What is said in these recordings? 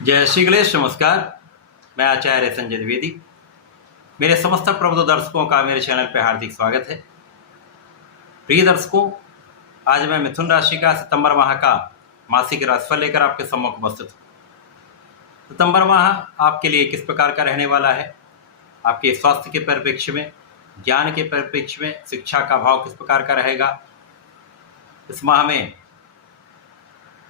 जय श्री गणेश। नमस्कार। मैं आचार्य संजय द्विवेदी। मेरे समस्त प्रबुद्ध दर्शकों का मेरे चैनल पर हार्दिक स्वागत है। प्रिय दर्शकों, आज मैं मिथुन राशि का सितंबर माह का मासिक राशिफल लेकर आपके सम्मुख उपस्थित हूँ। सितंबर माह आपके लिए किस प्रकार का रहने वाला है, आपके स्वास्थ्य के परिप्रेक्ष्य में, ज्ञान के परिप्रेक्ष्य में, शिक्षा का भाव किस प्रकार का रहेगा, इस माह में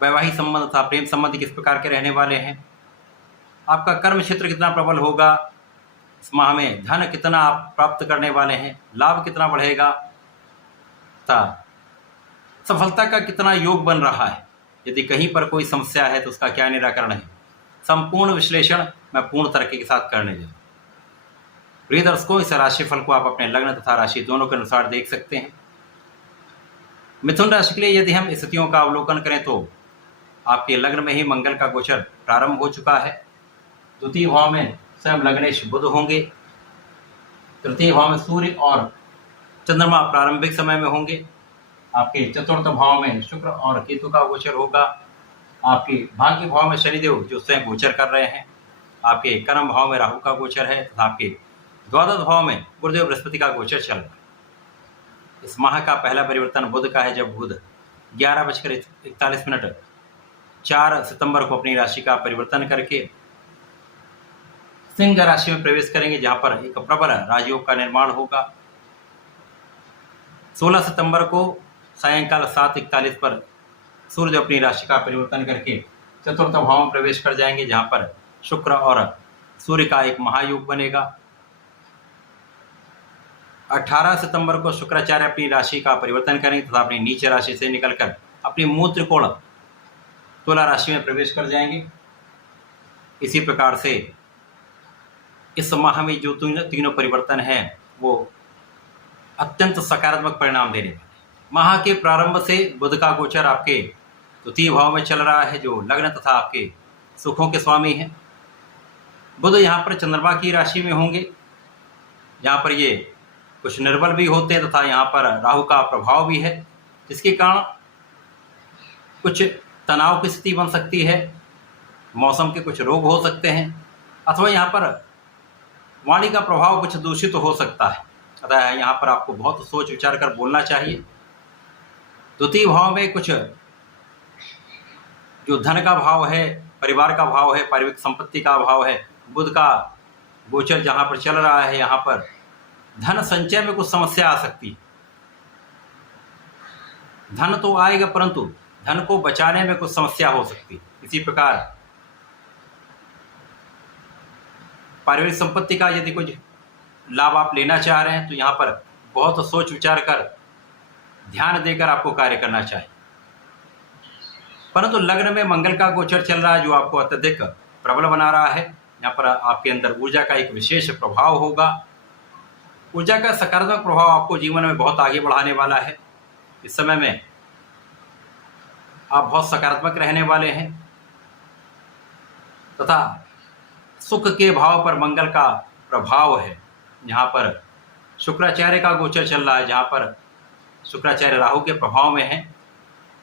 वैवाहिक संबंध तथा प्रेम संबंध किस प्रकार के रहने वाले हैं, आपका कर्म क्षेत्र कितना प्रबल होगा, इस माह में धन कितना आप प्राप्त करने वाले हैं, लाभ कितना बढ़ेगा तथा सफलता का कितना योग बन रहा है, यदि कहीं पर कोई समस्या है तो उसका क्या निराकरण है, संपूर्ण विश्लेषण मैं पूर्ण तरीके के साथ करने जा रहा हूं। प्रिय दर्शकों, इस राशिफल को आप अपने लग्न तथा राशि दोनों के अनुसार देख सकते हैं। मिथुन राशि के लिए यदि हम स्थितियों का अवलोकन करें तो आपके लग्न में ही मंगल का गोचर प्रारंभ हो चुका है। द्वितीय भाव में स्वयं लग्नेश बुध होंगे। तृतीय भाव में सूर्य और चंद्रमा प्रारंभिक समय में होंगे। आपके चतुर्थ भाव में शुक्र और केतु का गोचर होगा। आपके भाग्य भाव में शनिदेव जो स्वयं गोचर कर रहे हैं। आपके कर्म भाव में राहु का गोचर है तथा आपके द्वादश भाव में गुरुदेव बृहस्पति का गोचर चल रहा है। इस माह का पहला परिवर्तन बुध का है, जब बुध 11:41 4 सितंबर को अपनी राशि का परिवर्तन करके सिंह राशि में प्रवेश करेंगे, जहां पर एक प्रबल राजयोग का निर्माण होगा। 16 सितंबर को सायंकाल 7:41 पर सूर्य अपनी राशि का परिवर्तन करके चतुर्थ भाव में प्रवेश कर जाएंगे, जहां पर शुक्र और सूर्य का एक महायोग बनेगा। 18 सितंबर को शुक्राचार्य अपनी राशि का परिवर्तन करेंगे तथा अपनी नीच राशि से निकलकर अपनी मूल त्रिकोण तुला राशि में प्रवेश कर जाएंगे। इसी प्रकार से इस माह में जो तीनों परिवर्तन हैं वो अत्यंत सकारात्मक परिणाम देने वाले। माह के प्रारंभ से बुध का गोचर आपके द्वितीय भाव में चल रहा है, जो लग्न तथा आपके सुखों के स्वामी हैं। बुध यहाँ पर चंद्रमा की राशि में होंगे, यहाँ पर ये कुछ निर्बल भी होते हैं तथा यहाँ पर राहु का प्रभाव भी है, जिसके कारण कुछ तनाव की स्थिति बन सकती है। मौसम के कुछ रोग हो सकते हैं अथवा यहाँ पर वाणी का प्रभाव कुछ दूषित हो सकता है। अतः यहाँ पर आपको बहुत सोच विचार कर बोलना चाहिए। द्वितीय भाव में कुछ जो धन का भाव है, परिवार का भाव है, पारिवारिक संपत्ति का भाव है, बुध का गोचर जहाँ पर चल रहा है, यहाँ पर धन संचय में कुछ समस्या आ सकती है। धन तो आएगा परंतु धन को बचाने में कुछ समस्या हो सकती है। इसी प्रकार पारिवारिक संपत्ति का यदि कुछ लाभ आप लेना चाह रहे हैं तो यहाँ पर बहुत सोच विचार कर ध्यान देकर आपको कार्य करना चाहिए। परंतु लग्न में मंगल का गोचर चल रहा है, जो आपको अत्यधिक प्रबल बना रहा है। यहाँ पर आपके अंदर ऊर्जा का एक विशेष प्रभाव होगा। ऊर्जा का सकारात्मक प्रभाव आपको जीवन में बहुत आगे बढ़ाने वाला है। इस समय में आप बहुत सकारात्मक रहने वाले हैं तथा सुख के भाव पर मंगल का प्रभाव है। यहाँ पर शुक्राचार्य का गोचर चल रहा है, जहाँ पर शुक्राचार्य राहु के प्रभाव में है।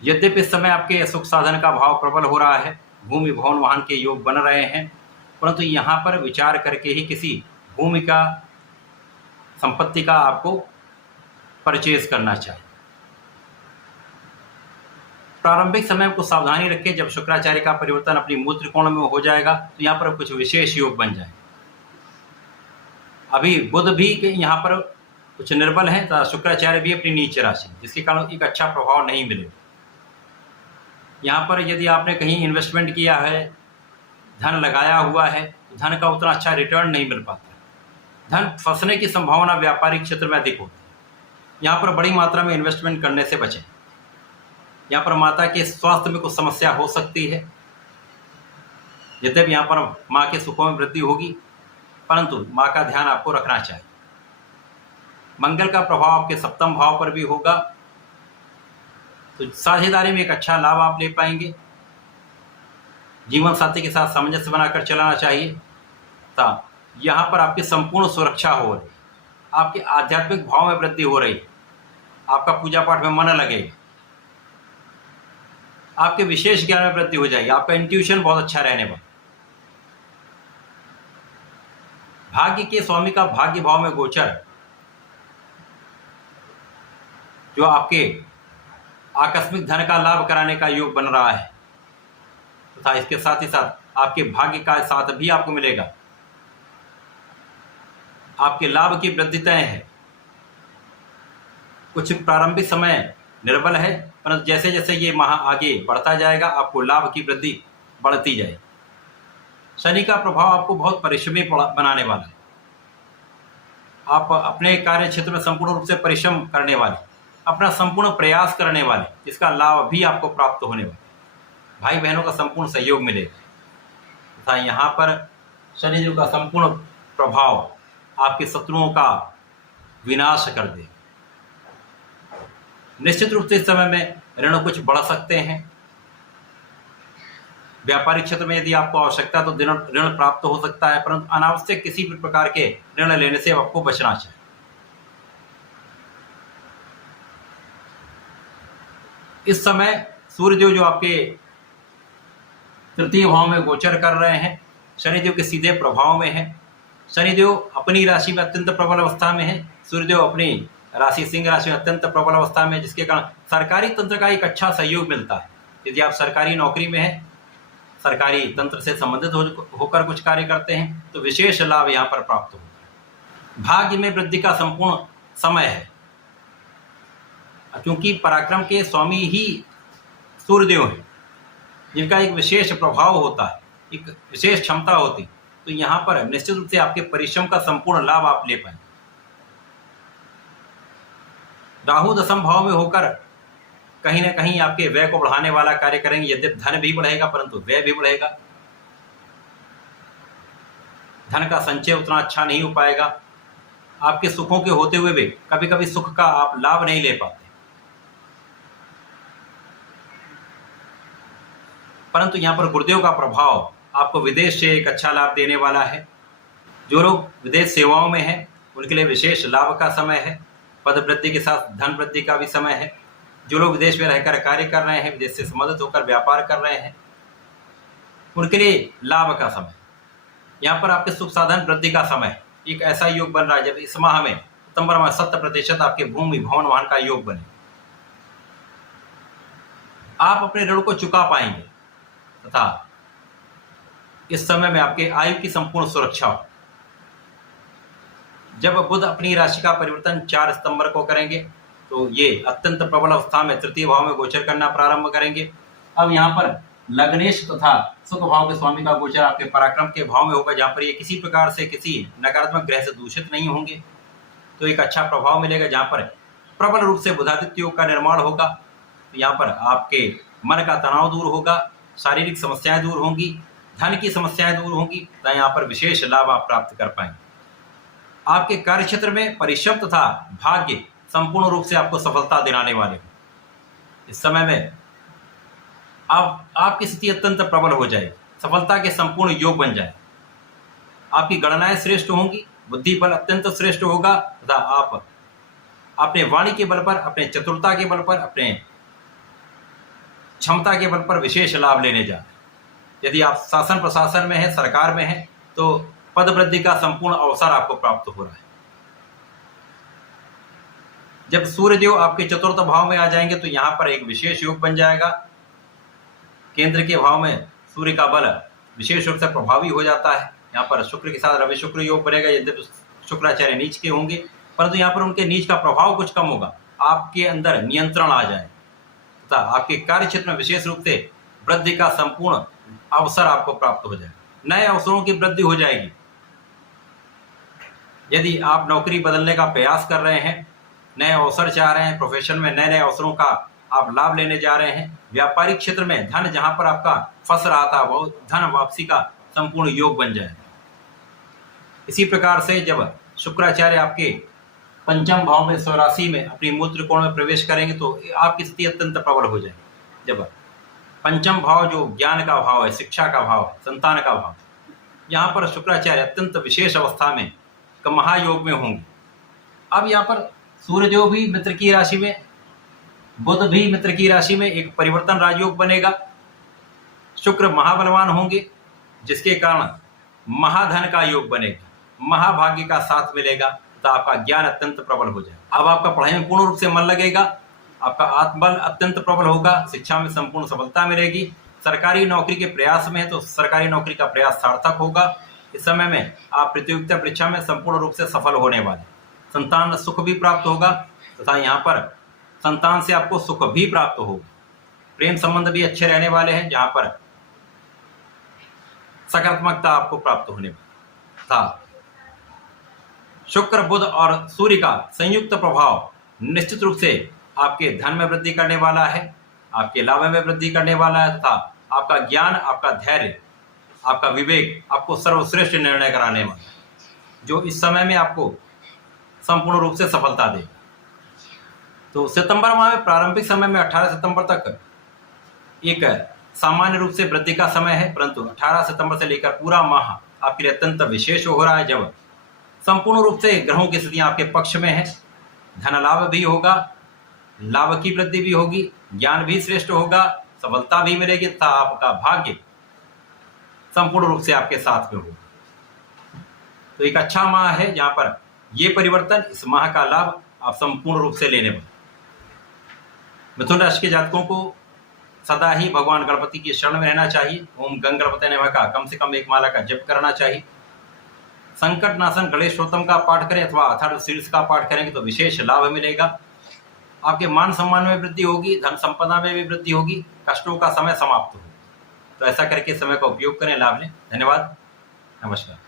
यद्यपि इस समय आपके सुख साधन का भाव प्रबल हो रहा है, भूमि भवन वाहन के योग बन रहे हैं, परंतु यहाँ पर विचार करके ही किसी भूमि का, संपत्ति का आपको परचेज करना चाहिए। प्रारंभिक समय को सावधानी रखें। जब शुक्राचार्य का परिवर्तन अपनी मूल त्रिकोण में हो जाएगा तो यहाँ पर कुछ विशेष योग बन जाए। अभी बुध भी यहाँ पर कुछ निर्बल है तथा शुक्राचार्य भी अपनी नीच राशि, जिसके कारण एक अच्छा प्रभाव नहीं मिलेगा। यहाँ पर यदि आपने कहीं इन्वेस्टमेंट किया है, धन लगाया हुआ है, तो धन का उतना अच्छा रिटर्न नहीं मिल पाता। धन फंसने की संभावना व्यापारिक क्षेत्र में अधिक होती है। यहाँ पर बड़ी मात्रा में इन्वेस्टमेंट करने से बचें। यहाँ पर माता के स्वास्थ्य में कुछ समस्या हो सकती है। यद्यपि यहाँ पर माँ के सुखों में वृद्धि होगी, परंतु माँ का ध्यान आपको रखना चाहिए। मंगल का प्रभाव आपके सप्तम भाव पर भी होगा, तो साझेदारी में एक अच्छा लाभ आप ले पाएंगे। जीवन साथी के साथ सामंजस्य बनाकर चलाना चाहिए। तथा यहाँ पर आपकी संपूर्ण सुरक्षा हो रही, आपके आध्यात्मिक भाव में वृद्धि हो रही, आपका पूजा पाठ में मन लगेगा, आपके विशेष ज्ञान में वृद्धि हो जाएगी, आपका इंट्यूशन बहुत अच्छा रहने वाला। भाग्य के स्वामी का भाग्य भाव में गोचर जो आपके आकस्मिक धन का लाभ कराने का योग बन रहा है तथा इसके साथ ही साथ आपके भाग्य का साथ भी आपको मिलेगा। आपके लाभ की वृद्धि तय है। कुछ प्रारंभिक समय निर्बल है, परंतु जैसे जैसे ये माह आगे बढ़ता जाएगा आपको लाभ की वृद्धि बढ़ती जाएगी। शनि का प्रभाव आपको बहुत परिश्रमी बनाने वाला है। आप अपने कार्य क्षेत्र में संपूर्ण रूप से परिश्रम करने वाले, अपना संपूर्ण प्रयास करने वाले, जिसका लाभ भी आपको प्राप्त होने वाला है। भाई बहनों का संपूर्ण सहयोग मिलेगा तथा यहाँ पर शनि जी का संपूर्ण प्रभाव आपके शत्रुओं का विनाश कर दे। निश्चित रूप से इस समय में ऋण कुछ बढ़ सकते हैं। व्यापारिक क्षेत्र में यदि आपको आवश्यकता तो ऋण प्राप्त हो सकता है, परंतु अनावश्यक किसी भी प्रकार के ऋण लेने से आपको बचना चाहिए। इस समय सूर्यदेव जो आपके तृतीय भाव में गोचर कर रहे हैं, शनिदेव के सीधे प्रभाव में है। शनिदेव अपनी राशि में अत्यंत प्रबल अवस्था में है, सूर्यदेव अपनी राशि सिंह राशि में अत्यंत प्रबल अवस्था में, जिसके कारण सरकारी तंत्र का एक अच्छा सहयोग मिलता है। यदि आप सरकारी नौकरी में हैं, सरकारी तंत्र से संबंधित होकर कुछ कार्य करते हैं तो विशेष लाभ यहाँ पर प्राप्त होता है। भाग्य में वृद्धि का संपूर्ण समय है, क्योंकि पराक्रम के स्वामी ही सूर्यदेव हैं, जिनका एक विशेष प्रभाव होता है, एक विशेष क्षमता होती, तो यहाँ पर निश्चित रूप से आपके परिश्रम का संपूर्ण लाभ आप ले पाएंगे। राहु दशम भाव में होकर कहीं ना कहीं आपके व्यय को बढ़ाने वाला कार्य करेंगे। यद्यपि धन भी बढ़ेगा परंतु व्यय भी बढ़ेगा। धन का संचय उतना अच्छा नहीं हो पाएगा। आपके सुखों के होते हुए भी कभी कभी सुख का आप लाभ नहीं ले पाते, परंतु यहाँ पर गुरुदेव का प्रभाव आपको विदेश से एक अच्छा लाभ देने वाला है। जो लोग विदेश सेवाओं में हैं उनके लिए विशेष लाभ का समय है। पद वृद्धि के साथ धन वृद्धि का भी समय है। जो लोग विदेश में रहकर कार्य कर रहे हैं, विदेश से संबंधित होकर व्यापार कर रहे हैं, उनके लिए लाभ का समय। यहाँ पर आपके सुख साधन वृद्धि का समय एक ऐसा योग बन रहा है जब इस माह में सितंबर में 100% आपके भूमि भवन वाहन का योग बने। आप अपने ऋण को चुका पाएंगे तथा इस समय में आपके आयु की संपूर्ण सुरक्षा हो। जब बुध अपनी राशि का परिवर्तन 4 सितंबर को करेंगे तो ये अत्यंत प्रबल अवस्था में तृतीय भाव में गोचर करना प्रारंभ करेंगे। अब यहाँ पर लग्नेश तथा सुख भाव के स्वामी का गोचर आपके पराक्रम के भाव में होगा, जहाँ पर ये किसी प्रकार से किसी नकारात्मक ग्रह से दूषित नहीं होंगे, तो एक अच्छा प्रभाव मिलेगा। जहाँ पर प्रबल रूप से बुधादित्य योग का निर्माण होगा, तो यहाँ पर आपके मन का तनाव दूर होगा, शारीरिक समस्याएं दूर होंगी, धन की समस्याएं दूर होंगी, तो यहाँ पर विशेष लाभ आप प्राप्त कर पाएंगे। आपके कार्य क्षेत्र में परिश्रम तथा भाग्य संपूर्ण रूप से आपको सफलता दिलाने वाले हैं। इस समय में आपकी स्थिति अत्यंत प्रबल हो जाएगी, सफलता के संपूर्ण योग बन जाए। आपकी गणनाएं श्रेष्ठ होंगी, बुद्धि बल अत्यंत श्रेष्ठ होगा तथा आप अपने वाणी के बल पर, अपने चतुरता के बल पर, अपने क्षमता के बल पर विशेष लाभ लेने जा रहे हैं। यदि आप शासन प्रशासन में हैं, सरकार में हैं, तो पद वृद्धि का संपूर्ण अवसर आपको प्राप्त हो रहा है। जब सूर्यदेव आपके चतुर्थ भाव में आ जाएंगे तो यहाँ पर एक विशेष योग बन जाएगा। केंद्र के भाव में सूर्य का बल विशेष रूप से प्रभावी हो जाता है। यहाँ पर शुक्र के साथ रवि शुक्र योग बनेगा। यद्यपि शुक्राचार्य नीच के होंगे, परंतु यहाँ पर उनके नीच का प्रभाव कुछ कम होगा, आपके अंदर नियंत्रण आ जाए तथा आपके कार्य क्षेत्र में विशेष रूप से वृद्धि का संपूर्ण अवसर आपको प्राप्त हो जाए। नए अवसरों की वृद्धि हो जाएगी। यदि आप नौकरी बदलने का प्रयास कर रहे हैं, नए अवसर चाह रहे हैं, प्रोफेशन में नए नए अवसरों का आप लाभ लेने जा रहे हैं, व्यापारिक क्षेत्र में धन जहां पर आपका फंस रहा था वो धन वापसी का संपूर्ण योग बन जाए। इसी प्रकार से जब शुक्राचार्य आपके पंचम भाव में स्वराशि में अपनी मूल त्रिकोण में प्रवेश करेंगे तो आपकी स्थिति अत्यंत प्रबल हो जाएगी। जब पंचम भाव जो ज्ञान का भाव है, शिक्षा का भाव है, संतान का भाव, यहाँ पर शुक्राचार्य अत्यंत विशेष अवस्था में महायोग में होंगे। अब यहाँ पर सूर्यदेव भी मित्र की राशि में, बुध भी मित्र की राशि में एक परिवर्तन राजयोग बनेगा। शुक्र महाबलवान होंगे, जिसके कारण महाधन का योग बनेगा। महाभाग्य का साथ मिलेगा तो आपका ज्ञान अत्यंत प्रबल हो जाएगा। अब आपका पढ़ाई में पूर्ण रूप से मन लगेगा, आपका आत्मबल अत्यंत प्रबल होगा, शिक्षा में संपूर्ण सफलता मिलेगी। सरकारी नौकरी के प्रयास में है तो सरकारी नौकरी का प्रयास सार्थक होगा। इस समय में आप प्रतियोगिता परीक्षा में संपूर्ण रूप से सफल होने वाले। संतान सुख भी प्राप्त होगा तथा यहाँ पर संतान से आपको सुख भी प्राप्त होगा। प्रेम संबंध भी अच्छे रहने वाले हैं, जहाँ पर सकारात्मकता आपको प्राप्त होने वाली था। शुक्र, बुध और सूर्य का संयुक्त प्रभाव निश्चित रूप से आपके धन में वृद्धि करने वाला है, आपके लाभ में वृद्धि करने वाला है तथा आपका ज्ञान, आपका धैर्य, आपका विवेक आपको सर्वश्रेष्ठ निर्णय कराने वाला है, जो इस समय में आपको संपूर्ण रूप से सफलता देगा। तो सितंबर माह में प्रारंभिक समय में 18 सितंबर तक एक सामान्य रूप से वृद्धि का समय है, परंतु 18 सितंबर से लेकर पूरा माह आपके लिए अत्यंत विशेष हो रहा है, जब संपूर्ण रूप से ग्रहों की स्थितियां आपके पक्ष में है। धन लाभ भी होगा, लाभ की वृद्धि भी होगी, ज्ञान भी श्रेष्ठ होगा, सफलता भी मिलेगी तथा आपका भाग्य संपूर्ण रूप से आपके साथ में होगा। तो एक अच्छा माह है, जहां पर ये परिवर्तन, इस माह का लाभ आप संपूर्ण रूप से लेने वाले। मिथुन राशि के जातकों को सदा ही भगवान गणपति की शरण में रहना चाहिए। ओम गंग गणपति नमः का कम से कम एक माला का जप करना चाहिए। संकट नाशन गणेश स्तोत्रम का पाठ करें अथवा अथर्वशीर्ष का पाठ करेंगे तो विशेष लाभ मिलेगा। आपके मान सम्मान में वृद्धि होगी, धन संपदा में भी वृद्धि होगी, कष्टों का समय समाप्त होगा। तो ऐसा करके समय का उपयोग करें, लाभ लें। धन्यवाद, नमस्कार।